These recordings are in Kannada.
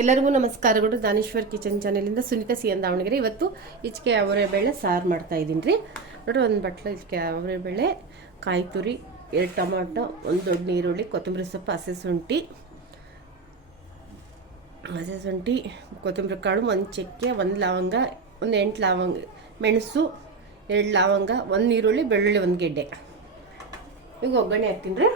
ಎಲ್ಲರಿಗೂ ನಮಸ್ಕಾರಗಳು. ದಾನೇಶ್ವರ್ ಕಿಚನ್ ಚಾನೆಲಿಂದ ಸುನೀತಾ ಸಿ ದಾವಣಗೆರೆ. ಇವತ್ತು ಇಚ್ಕೆ ಅವರೆ ಬೇಳೆ ಸಾರು ಮಾಡ್ತಾ ಇದ್ದೀನಿ ರೀ. ನೋಡ್ರಿ, ಒಂದು ಬಟ್ಲು ಇಚ್ಕೆ ಅವರೆ ಬೇಳೆ, ಕಾಯಿ ತುರಿ, 2 ಟೊಮಾಟೊ, 1 ದೊಡ್ಡ ಈರುಳ್ಳಿ, ಕೊತ್ತಂಬರಿ ಸೊಪ್ಪು, ಹಸಿ ಶುಂಠಿ, ಕೊತ್ತಂಬರಿ ಕಾಳು, 1 ಚಕ್ಕೆ, 1 ಲವಂಗ, 8 ಲವಂಗ, ಮೆಣಸು, 2 ಲವಂಗ, 1 ಈರುಳ್ಳಿ, ಬೆಳ್ಳುಳ್ಳಿ 1 ಗೆಡ್ಡೆ. ಈಗ ಒಗ್ಗರಣೆ ಹಾಕ್ತೀನಿ ರೀ.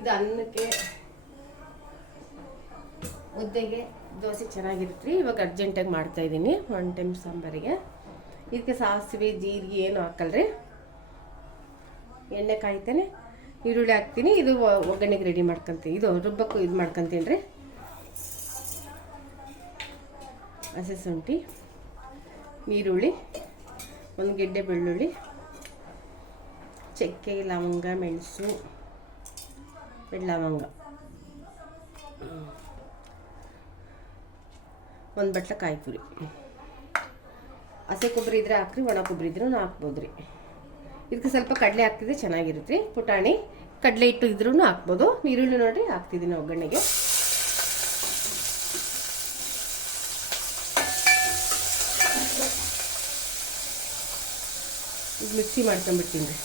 ಇದು ಅನ್ನಕ್ಕೆ, ಮುದ್ದೆಗೆ, ದೋಸೆ ಚೆನ್ನಾಗಿರುತ್ತೆ ರೀ. ಇವಾಗ ಅರ್ಜೆಂಟಾಗಿ ಮಾಡ್ತಾ ಇದ್ದೀನಿ 1 ಟೈಮ್ ಸಾಂಬಾರಿಗೆ. ಇದಕ್ಕೆ ಸಾಸಿವೆ ಜೀರಿಗೆ ಏನು ಹಾಕಲ್ರಿ. ಎಣ್ಣೆ ಕಾಯ್ತೇನೆ, ಈರುಳ್ಳಿ ಹಾಕ್ತೀನಿ. ಇದು ಒಗ್ಗರಣೆಗೆ ರೆಡಿ ಮಾಡ್ಕೊತೀನಿ. ಇದು ರುಬ್ಬಕ್ಕೂ ಇದು ಮಾಡ್ಕೊತೀನಿ ರೀ. ಹಸಿ ಶುಂಠಿ, ಈರುಳ್ಳಿ, 1 ಗೆಡ್ಡೆ ಬೆಳ್ಳುಳ್ಳಿ, ಚಕ್ಕೆ, ಲವಂಗ, ಮೆಣಸು, 2 ಲವಂಗ, 1 ಬಟ್ಲ ಕಾಯಿ ತುರಿ. ಹಸಿ ಕೊಬ್ಬರಿ ಇದ್ರೆ ಹಾಕ್ರಿ, ಒಣ ಕೊಬ್ಬರಿ ಇದ್ರೂ ಹಾಕ್ಬೋದು ರೀ. ಇದಕ್ಕೆ ಸ್ವಲ್ಪ ಕಡಲೆ ಹಾಕ್ತಿದ್ರೆ ಚೆನ್ನಾಗಿರುತ್ತೆ ರೀ. ಪುಟಾಣಿ ಕಡಲೆ ಹಿಟ್ಟು ಇದ್ರೂ ಹಾಕ್ಬೋದು. ಈರುಳ್ಳಿ ನೋಡಿ ಹಾಕ್ತಿದ್ದೀನಿ ಒಗ್ಗರಣೆಗೆ. ಈಗ ಮಿಕ್ಸಿ ಮಾಡ್ಕೊಂಡ್ಬಿಡ್ತೀನಿ ರೀ.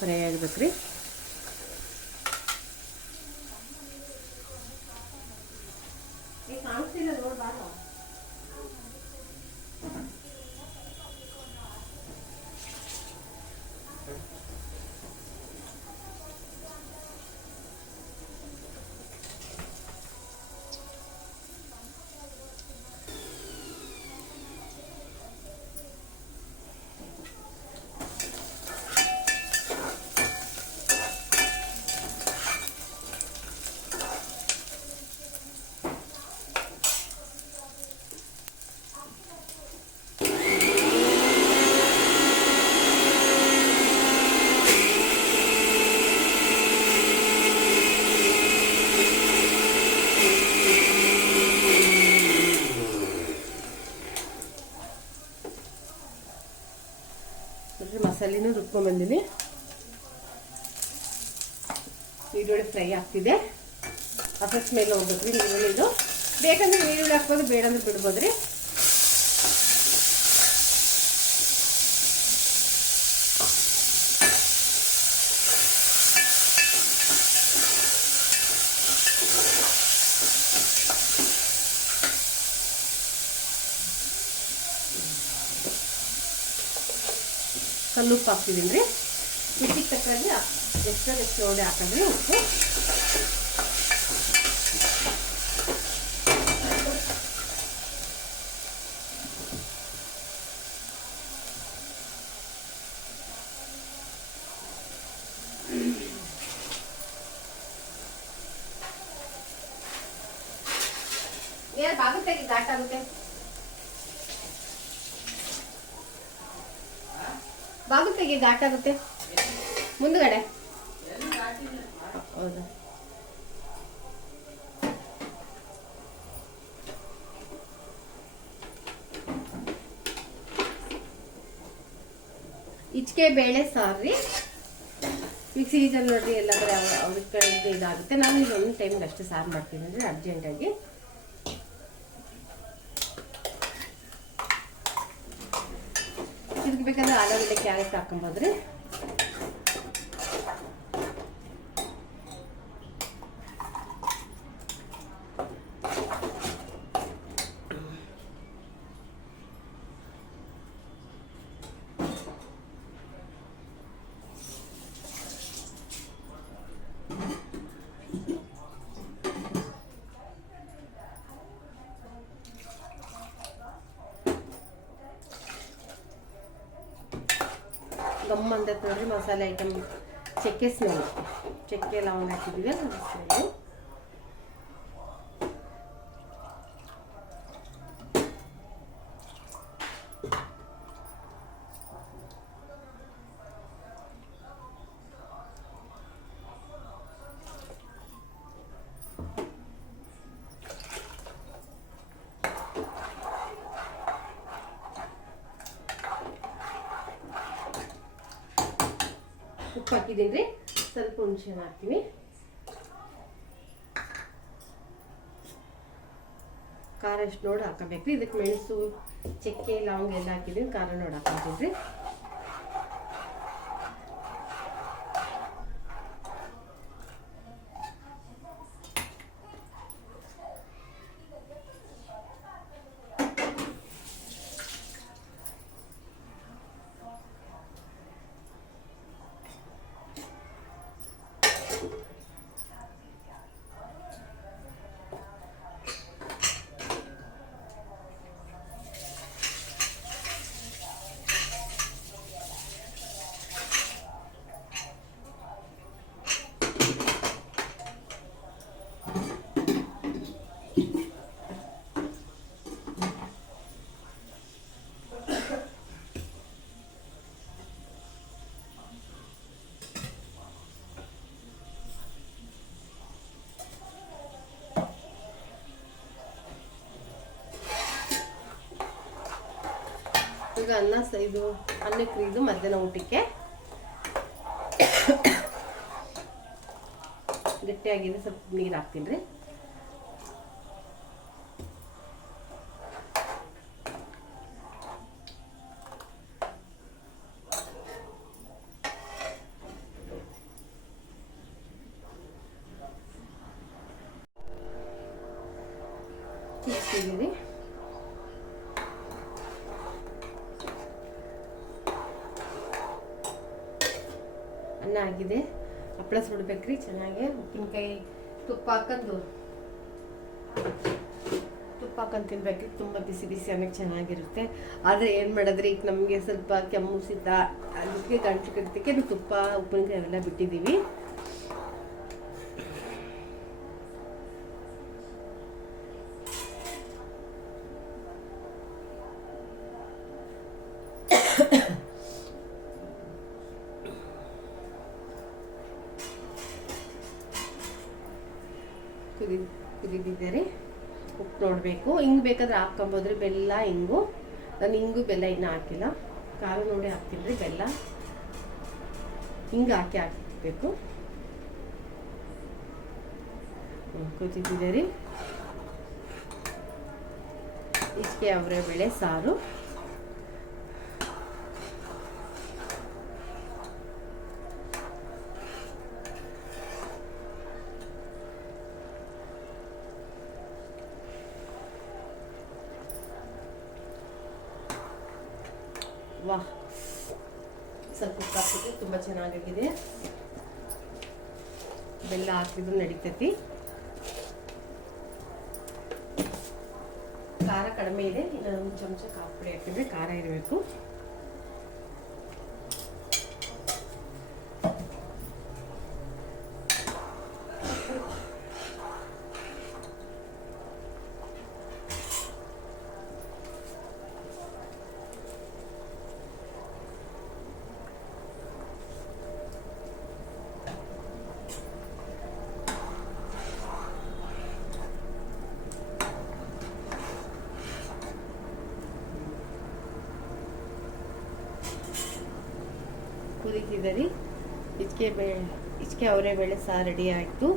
ಫ್ರೈ ಆಗ್ಬೇಕು ರೀ. ಮಸಾಲೆನೂ ರುಬ್ಕೊಂಡ್ಬಂದಿನಿ. ಈರುಳ್ಳಿ ಫ್ರೈ ಆಗ್ತಿದೆ. ಹಸಿ ಸ್ಮೆಲ್ ಹೋಗ್ಬೇಕ್ರಿ ಈರುಳ್ಳಿದು. ಬೇಕಂದ್ರೆ ಈರುಳ್ಳಿ ಹಾಕ್ಬೋದು, ಬೇಡ ಅಂದ್ರೆ ಬಿಡ್ಬೋದ್ರಿ. ಕಲ್ಲುಪ್ಪು ಹಾಕ್ತಿದ್ದೀನಿ ರೀ. ರುಚಿಗೆ ತಕ್ಕಂಗೆ ಎಷ್ಟು ನೋಡಿ ಹಾಕಿದ್ರಿ ಉಪ್ಪು. ಬಾಗುತ್ತಾಗಿ ಘಾಟ್ ಆಗುತ್ತೆ. ಬಾಗುತ್ತಾಗಿ ಘಾಟ್ ಆಗುತ್ತೆ ಮುಂದ್ಗಡೆ. ಹೌದು, ಇಚ್ಕೆ ಬೇಳೆ ಸಾರು ರೀ. ಈಗ ಸೀಸನ್ ನೋಡ್ರಿ ಎಲ್ಲ ಬರೀ ಅವ್ರ ಕಡೆಯಿಂದ ಇದಾಗುತ್ತೆ. ನಾನು ಈಗ ಒಂದು ಟೈಮ್ಗೆ ಅಷ್ಟೇ ಸಾರು ಮಾಡ್ತೀನಿ ಅಂದರೆ ಅರ್ಜೆಂಟಾಗಿ. ಇದಕ್ಕೆ ಬೇಕಾದ್ರೆ ಆಲೂಗಡ್ಡೆ ಕ್ಯಾರೆಟ್ ಹಾಕೊಂಬೋದ್ರಿ. ಗಮ್ ಅಂತ ನೋಡ್ರಿ ಮಸಾಲೆ ಐಟಮ್. ಚಕ್ಕೆ ಸ್ಮೆಲ್, ಚಕ್ಕೆ ಲವಂಗ ಹಾಕಿದ್ದೀವಿ ಅಲ್ಲ ಸ್ಮೆಲ್ಲು. ಉಪ್ಪು ಹಾಕಿದ್ದೀನಿ ರೀ. ಸ್ವಲ್ಪ ಹುಣಸೆ ಹಾಕ್ತೀವಿ. ಖಾರ ಎಷ್ಟು ನೋಡಿ ಹಾಕಬೇಕು. ಇದಕ್ಕೆ ಮೆಣಸು, ಚಕ್ಕೆ, ಲವಂಗ ಎಲ್ಲ ಹಾಕಿದ್ದೀವಿ. ಖಾರ ನೋಡಿ ಹಾಕಿದ್ದೀವಿ. ಈಗ ಇದು ಅನ್ನಕ್ಕೆ ಇದು ಮಧ್ಯಾಹ್ನ ಊಟಕ್ಕೆ ಗಟ್ಟಿಯಾಗಿದೆ. ಸ್ವಲ್ಪ ನೀರು ಹಾಕ್ತೀನಿ ರೀ. ಅನ್ನ ಆಗಿದೆ. ಹಪ್ಪಳ ಸುಡ್ಬೇಕ್ರಿ ಚೆನ್ನಾಗಿ. ಉಪ್ಪಿನಕಾಯಿ ತುಪ್ಪ ಹಾಕೊಂಡು ತಿನ್ಬೇಕ್ರಿ. ತುಂಬ ಬಿಸಿ ಬಿಸಿ ಅನ್ನಕ್ಕೆ ಚೆನ್ನಾಗಿರುತ್ತೆ. ಆದರೆ ಏನು ಮಾಡೋದ್ರಿ, ಈಗ ನಮಗೆ ಸ್ವಲ್ಪ ಕೆಮ್ಮು ಶೀತ ಅದಕ್ಕೆ ಗಂಟಲು ಕಟ್ಟಕ್ಕೆ ತುಪ್ಪ ಉಪ್ಪಿನಕಾಯಿ ಅವೆಲ್ಲ ಬಿಟ್ಟಿದ್ದೀವಿ. ಕುದಿದಿದ್ದಾರೆ. ಉಪ್ಪು ನೋಡಬೇಕು. ಹಿಂಗೆ ಬೇಕಾದ್ರೆ ಹಾಕ್ಕೊಬೋದ್ರಿ. ಬೆಲ್ಲ, ಹಿಂಗು. ನಾನು ಹಿಂಗು ಬೆಲ್ಲ ಇನ್ನೂ ಹಾಕಿಲ್ಲ. ಖಾರ ನೋಡಿ ಹಾಕ್ತೀನಿ. ಬೆಲ್ಲ ಹಿಂಗೆ ಹಾಕಬೇಕು. ಕುದಿದಿದೆ ರೀ. ಇಷ್ಟೇ ಅವರೆ ಬೇಳೆ ಸಾರು. ವಾಹ್, ಸ್ವಲ್ಪ ಉಪ್ಪು ಹಾಕಿದ್ರೆ ತುಂಬ ಚೆನ್ನಾಗಿದೆ. ಬೆಲ್ಲ ಹಾಕಿದ್ರು ನಡೀತೈತಿ. ಖಾರ ಕಡಿಮೆ ಇದೆ. ಇನ್ನು ಒಂದು ಚಮಚ ಖಾರ ಪುಡಿ ಹಾಕಿದ್ರೆ ಖಾರ ಇರಬೇಕು. ಕುದೀತಿದೆ ರೀ. ಇಚ್ಕೆ ಅವರೇ ಬೇಳೆ ಸಾರು ರೆಡಿ ಆಯಿತು.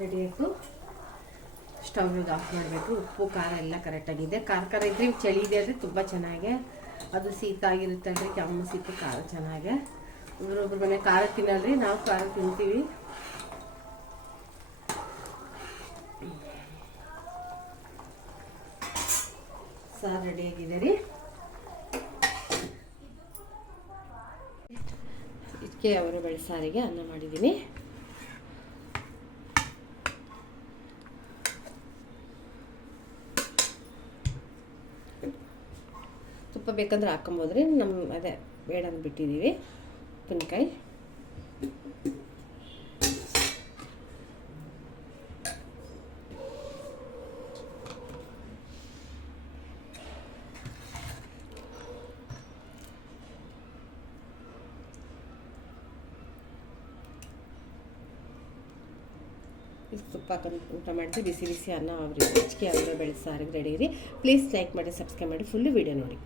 ರೆಡಿ ಆಯಿತು. ಸ್ಟವ್ ಆಫ್ ಮಾಡಬೇಕು. ಉಪ್ಪು ಖಾರ ಎಲ್ಲ ಕರೆಕ್ಟಾಗಿದೆ. ಖಾರ ಇದ್ರೆ ಚಳಿ ಇದೆ ಅಂದರೆ ತುಂಬ ಚೆನ್ನಾಗೆ. ಅದು ಶೀತ ಆಗಿರುತ್ತಲ್ರಿ, ಕೆಮ್ಮು ಶೀತ ಖಾರ ಚೆನ್ನಾಗೆ. ಒಬ್ಬರೊಬ್ರು ಮನೆ ಖಾರ ತಿನ್ನಲ್ರಿ, ನಾವು ಖಾರ ತಿಂತೀವಿ. ಸಾರು ರೆಡಿಯಾಗಿದೆ ರೀ. ಇದಕ್ಕೆ ಅವರ ಬೇಳೆ ಸಾರಿಗೆ ಅನ್ನ ಮಾಡಿದ್ದೀನಿ. ತುಪ್ಪ ಬೇಕಂದ್ರೆ ಹಾಕೊಂಬೋದ್ರಿ. ಅದೇ ಬೇಡ ಬಿಟ್ಟಿದ್ದೀವಿ. ಉಪ್ಪಿನಕಾಯಿ ತುಪ್ಪ ಹಾಕೊಂಡು ಊಟ ಮಾಡಿದ್ರೆ ಬಿಸಿ ಬಿಸಿ ಅನ್ನ ಅವ್ರಿಗೆ ಹೆಚ್ಚಿಗೆ ಅವರ ಬೇಳೆ ಸಾರಿಗೆ ರೆಡಿ ರೀ. ಪ್ಲೀಸ್ ಲೈಕ್ ಮಾಡಿ, ಸಬ್ಸ್ಕ್ರೈಬ್ ಮಾಡಿ, ಫುಲ್ಲು ವೀಡಿಯೋ ನೋಡಿ.